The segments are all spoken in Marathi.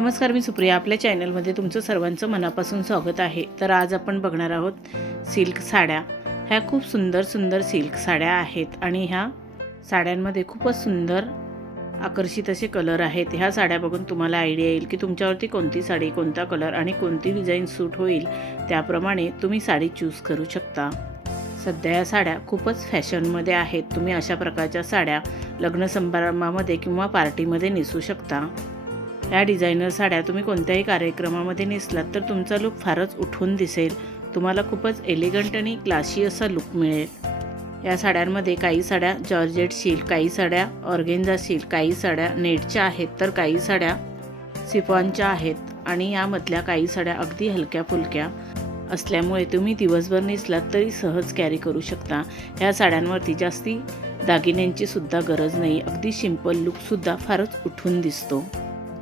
नमस्कार, मी सुप्रिया. आपल्या चॅनलमध्ये तुमचं सर्वांचं मनापासून स्वागत आहे. तर आज आपण बघणार आहोत सिल्क साड्या. ह्या खूप सुंदर सुंदर सिल्क साड्या आहेत आणि ह्या साड्यांमध्ये खूपच सुंदर आकर्षित असे कलर आहेत. ह्या साड्या बघून तुम्हाला आयडिया येईल की तुमच्यावरती कोणती साडी, कोणता कलर आणि कोणती डिझाईन सूट होईल. त्याप्रमाणे तुम्ही साडी चूज करू शकता. सध्या या साड्या खूपच फॅशनमध्ये आहेत. तुम्ही अशा प्रकारच्या साड्या लग्न समारंभामध्ये किंवा पार्टीमध्ये नेसू शकता. या डिझायनर साड्या तुम्ही कोणत्याही कार्यक्रमामध्ये नेसलात तर तुमचा लुक फारच उठून दिसेल. तुम्हाला खूपच एलिगंट आणि क्लासी असा लुक मिळेल. या साड्यांमध्ये काही साड्या जॉर्जेट सिल्क, काही साड्या ऑर्गेन्झा सिल्क, काही साड्या नेटच्या आहेत, तर काही साड्या सिफॉनच्या आहेत आणि यामधल्या काही साड्या अगदी हलक्या फुलक्या असल्यामुळे तुम्ही दिवसभर नेसलात तरी सहज कॅरी करू शकता. या साड्यांवरती जास्ती दागिन्यांची सुद्धा गरज नाही. अगदी सिंपल लुकसुद्धा फारच उठून दिसतो.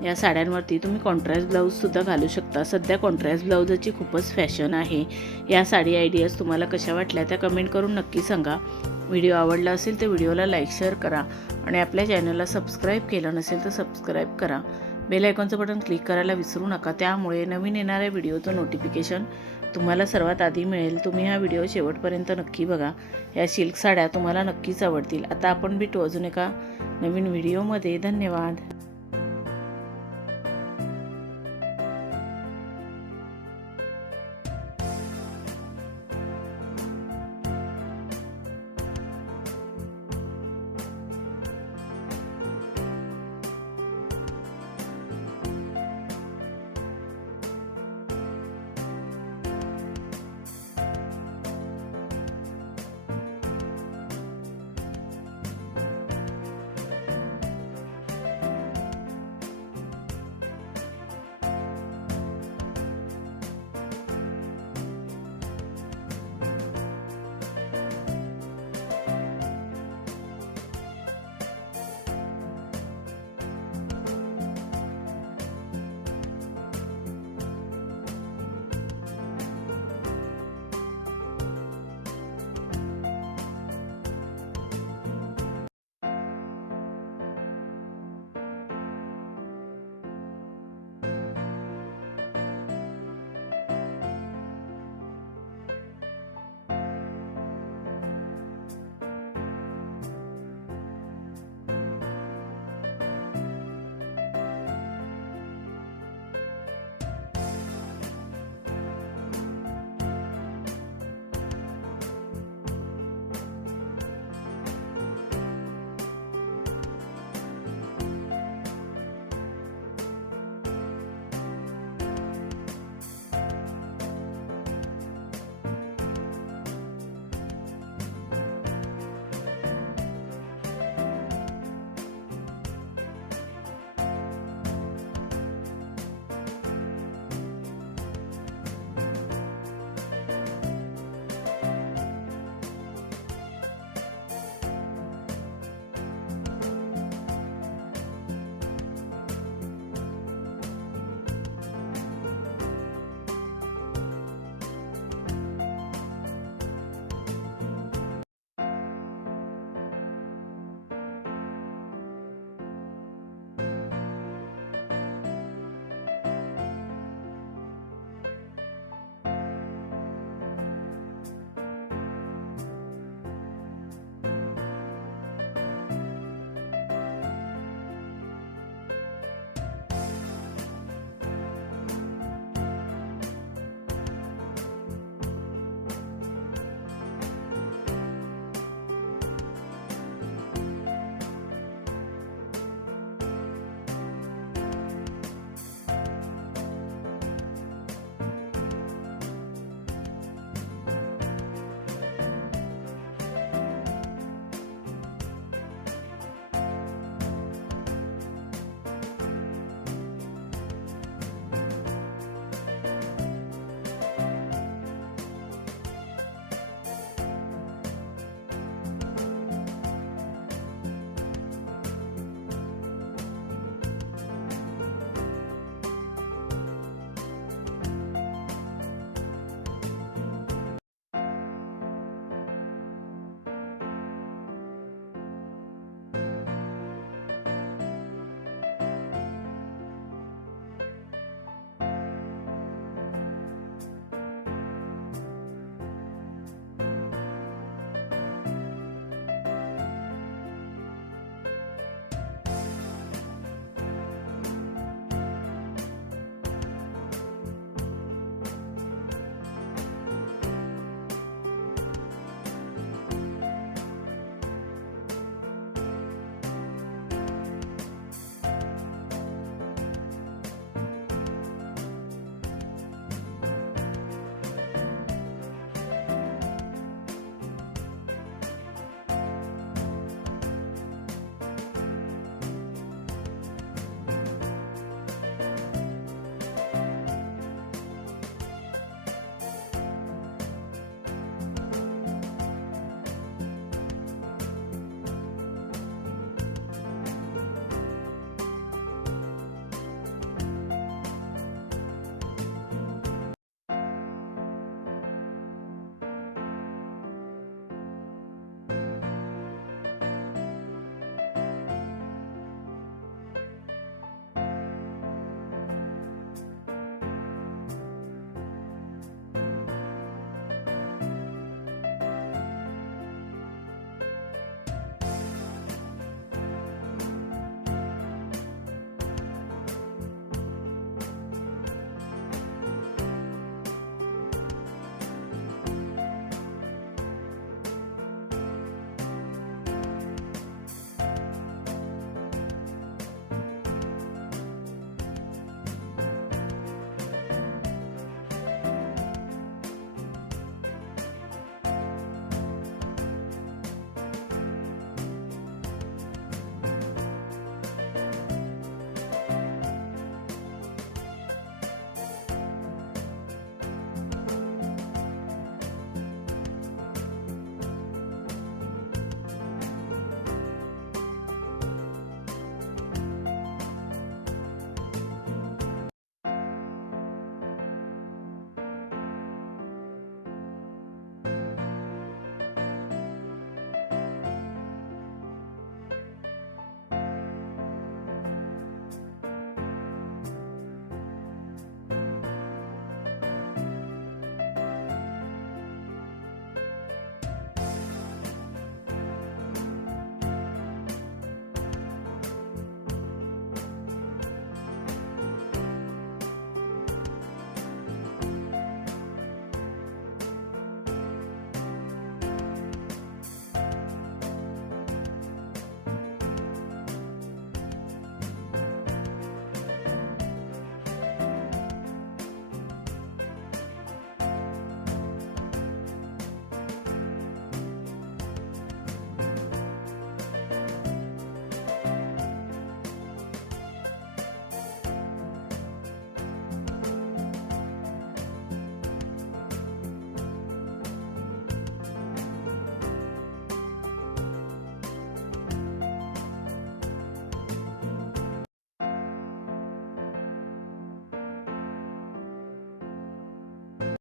या साड्यांवरती तुम्ही कॉन्ट्रास्ट ब्लाऊजसुद्धा घालू शकता. सध्या कॉन्ट्रास्ट ब्लाऊजची खूपच फॅशन आहे. या साडी आयडियाज तुम्हाला कशा वाटल्या त्या कमेंट करून नक्की सांगा. व्हिडिओ आवडला असेल तर व्हिडिओला लाईक शेअर करा आणि आपल्या चॅनलला सबस्क्राईब केलं नसेल तर सबस्क्राईब करा. बेल आयकॉनचं बटन क्लिक करायला विसरू नका. त्यामुळे नवीन येणाऱ्या व्हिडिओचं नोटिफिकेशन तुम्हाला सर्वात आधी मिळेल. तुम्ही हा व्हिडिओ शेवटपर्यंत नक्की बघा. या सिल्क साड्या तुम्हाला नक्कीच आवडतील. आता आपण भेटू अजून एका नवीन व्हिडिओमध्ये. धन्यवाद.